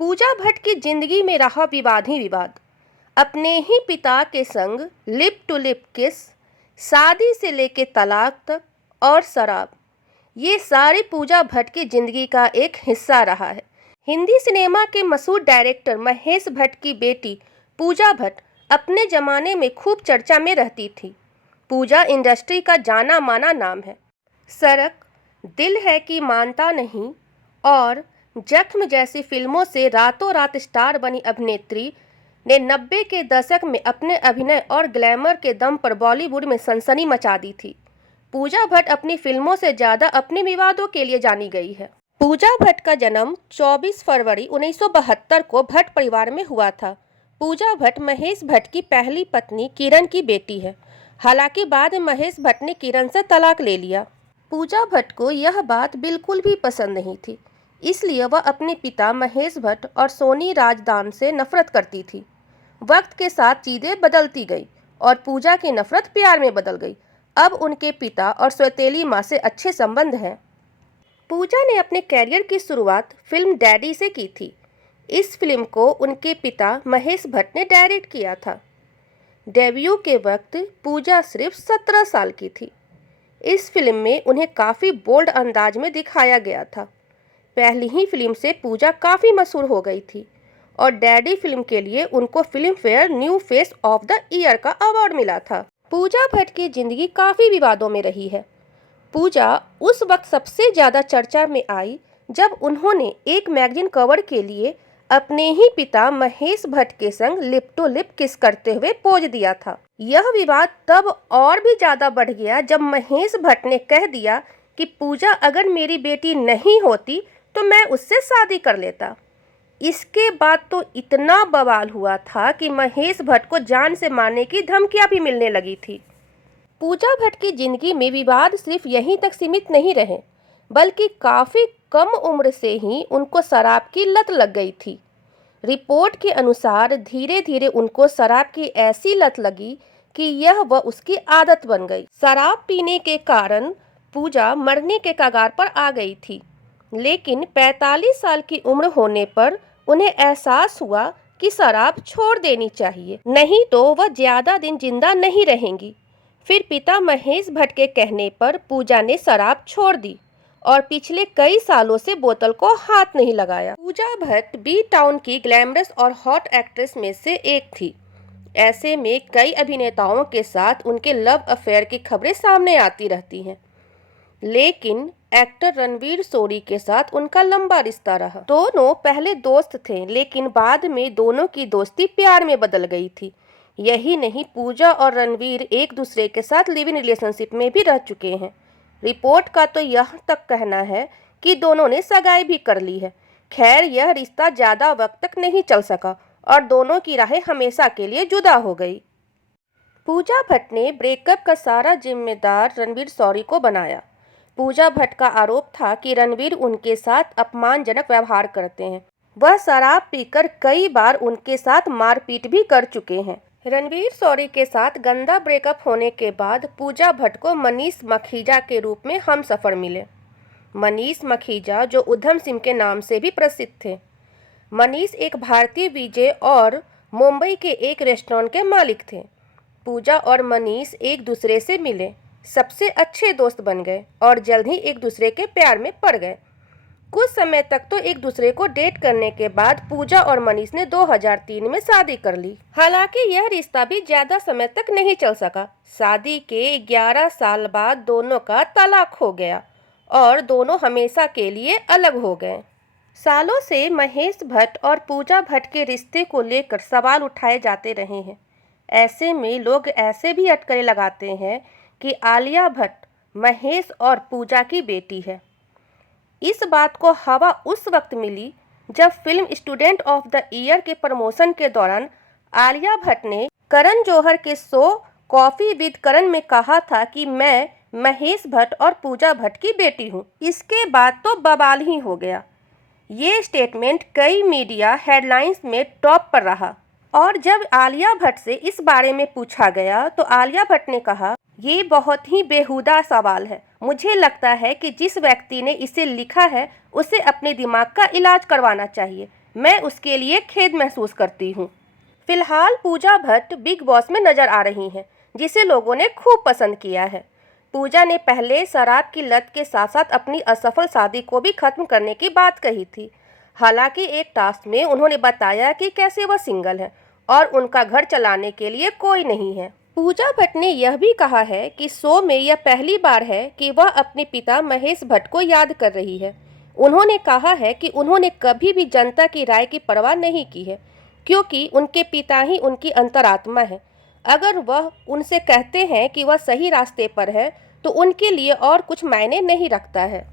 पूजा भट्ट की जिंदगी में रहा विवाद ही विवाद। अपने ही पिता के संग लिप टू लिप किस, शादी से लेके तलाक तक और शराब, ये सारी पूजा भट्ट की जिंदगी का एक हिस्सा रहा है। हिंदी सिनेमा के मशहूर डायरेक्टर महेश भट्ट की बेटी पूजा भट्ट अपने ज़माने में खूब चर्चा में रहती थी। पूजा इंडस्ट्री का जाना माना नाम है। सड़क, दिल है कि मानता नहीं और जख्म जैसी फिल्मों से रातों रात स्टार बनी अभिनेत्री ने 90 के दशक में अपने अभिनय और ग्लैमर के दम पर बॉलीवुड में सनसनी मचा दी थी। पूजा भट्ट अपनी फिल्मों से ज़्यादा अपने विवादों के लिए जानी गई है। पूजा भट्ट का जन्म 24 फरवरी 1972 को भट्ट परिवार में हुआ था। पूजा भट्ट महेश भट्ट की पहली पत्नी किरण की बेटी है। हालांकि बाद में महेश भट्ट ने किरण से तलाक ले लिया। पूजा भट्ट को यह बात बिल्कुल भी पसंद नहीं थी, इसलिए वह अपने पिता महेश भट्ट और सोनी राजदान से नफरत करती थी। वक्त के साथ चीज़ें बदलती गई और पूजा की नफरत प्यार में बदल गई। अब उनके पिता और सौतेली माँ से अच्छे संबंध हैं। पूजा ने अपने कैरियर की शुरुआत फिल्म डैडी से की थी। इस फिल्म को उनके पिता महेश भट्ट ने डायरेक्ट किया था। डेब्यू के वक्त पूजा सिर्फ 17 साल की थी। इस फिल्म में उन्हें काफ़ी बोल्ड अंदाज में दिखाया गया था। पहली ही फिल्म से पूजा काफ़ी मशहूर हो गई थी और डैडी फिल्म के लिए उनको film fair new face of the year का अवार्ड मिला था। पूजा भट्ट की जिंदगी काफ़ी विवादों में रही है। पूजा उस वक्त सबसे ज़्यादा चर्चा में आई जब उन्होंने एक मैगजीन कवर के लिए अपने ही पिता महेश भट्ट के संग लिप टू लिप किस करते हुए पोज दिया था। यह विवाद तब और भी ज़्यादा बढ़ गया जब महेश भट्ट ने कह दिया कि पूजा अगर मेरी बेटी नहीं होती तो मैं उससे शादी कर लेता। इसके बाद तो इतना बवाल हुआ था कि महेश भट्ट को जान से मारने की धमकियां भी मिलने लगी थी। पूजा भट्ट की जिंदगी में विवाद सिर्फ यहीं तक सीमित नहीं रहे, बल्कि काफ़ी कम उम्र से ही उनको शराब की लत लग गई थी। रिपोर्ट के अनुसार धीरे धीरे उनको शराब की ऐसी लत लगी कि यह वह उसकी आदत बन गई। शराब पीने के कारण पूजा मरने के कगार पर आ गई थी, लेकिन 45 साल की उम्र होने पर उन्हें एहसास हुआ कि शराब छोड़ देनी चाहिए, नहीं तो वह ज़्यादा दिन जिंदा नहीं रहेंगी। फिर पिता महेश भट्ट के कहने पर पूजा ने शराब छोड़ दी और पिछले कई सालों से बोतल को हाथ नहीं लगाया। पूजा भट्ट बी टाउन की ग्लैमरस और हॉट एक्ट्रेस में से एक थी। ऐसे में कई अभिनेताओं के साथ उनके लव अफेयर की खबरें सामने आती रहती हैं, लेकिन एक्टर रणवीर शोरी के साथ उनका लंबा रिश्ता रहा। दोनों पहले दोस्त थे, लेकिन बाद में दोनों की दोस्ती प्यार में बदल गई थी। यही नहीं, पूजा और रणवीर एक दूसरे के साथ लिव इन रिलेशनशिप में भी रह चुके हैं। रिपोर्ट का तो यह तक कहना है कि दोनों ने सगाई भी कर ली है। खैर, यह रिश्ता ज़्यादा वक्त तक नहीं चल सका और दोनों की राहें हमेशा के लिए जुदा हो गई। पूजा भट्ट ने ब्रेकअप का सारा जिम्मेदार रणवीर शोरी को बनाया। पूजा भट्ट का आरोप था कि रणवीर उनके साथ अपमानजनक व्यवहार करते हैं। वह शराब पीकर कई बार उनके साथ मारपीट भी कर चुके हैं। रणवीर शोरी के साथ गंदा ब्रेकअप होने के बाद पूजा भट्ट को मनीष मखीजा के रूप में हमसफर मिले। मनीष मखीजा, जो उधम सिंह के नाम से भी प्रसिद्ध थे। मनीष एक भारतीय वीजे और मुंबई के एक रेस्टोरेंट के मालिक थे। पूजा और मनीष एक दूसरे से मिले, सबसे अच्छे दोस्त बन गए और जल्द ही एक दूसरे के प्यार में पड़ गए। कुछ समय तक तो एक दूसरे को डेट करने के बाद पूजा और मनीष ने 2003 में शादी कर ली। हालांकि यह रिश्ता भी ज़्यादा समय तक नहीं चल सका। शादी के 11 साल बाद दोनों का तलाक हो गया और दोनों हमेशा के लिए अलग हो गए। सालों से महेश भट्ट और पूजा भट्ट के रिश्ते को लेकर सवाल उठाए जाते रहे हैं। ऐसे में लोग ऐसे भी अटकलें लगाते हैं कि आलिया भट्ट महेश और पूजा की बेटी है। इस बात को हवा उस वक्त मिली जब film student of the year के प्रमोशन के दौरान आलिया भट्ट ने करण जौहर के शो कॉफ़ी विद करण में कहा था कि मैं महेश भट्ट और पूजा भट्ट की बेटी हूँ। इसके बाद तो बवाल ही हो गया। ये स्टेटमेंट कई मीडिया हेडलाइंस में टॉप पर रहा और जब आलिया भट्ट से इस बारे में पूछा गया तो आलिया भट्ट ने कहा, ये बहुत ही बेहुदा सवाल है। मुझे लगता है कि जिस व्यक्ति ने इसे लिखा है उसे अपने दिमाग का इलाज करवाना चाहिए। मैं उसके लिए खेद महसूस करती हूँ। फिलहाल पूजा भट्ट बिग बॉस में नजर आ रही हैं, जिसे लोगों ने खूब पसंद किया है। पूजा ने पहले शराब की लत के साथ साथ अपनी असफल शादी को भी खत्म करने की बात कही थी। हालांकि एक टास्क में उन्होंने बताया कि कैसे वह सिंगल है और उनका घर चलाने के लिए कोई नहीं है। पूजा भट्ट ने यह भी कहा है कि शो में यह पहली बार है कि वह अपने पिता महेश भट्ट को याद कर रही है। उन्होंने कहा है कि उन्होंने कभी भी जनता की राय की परवाह नहीं की है, क्योंकि उनके पिता ही उनकी अंतरात्मा है। अगर वह उनसे कहते हैं कि वह सही रास्ते पर है, तो उनके लिए और कुछ मायने नहीं रखता है।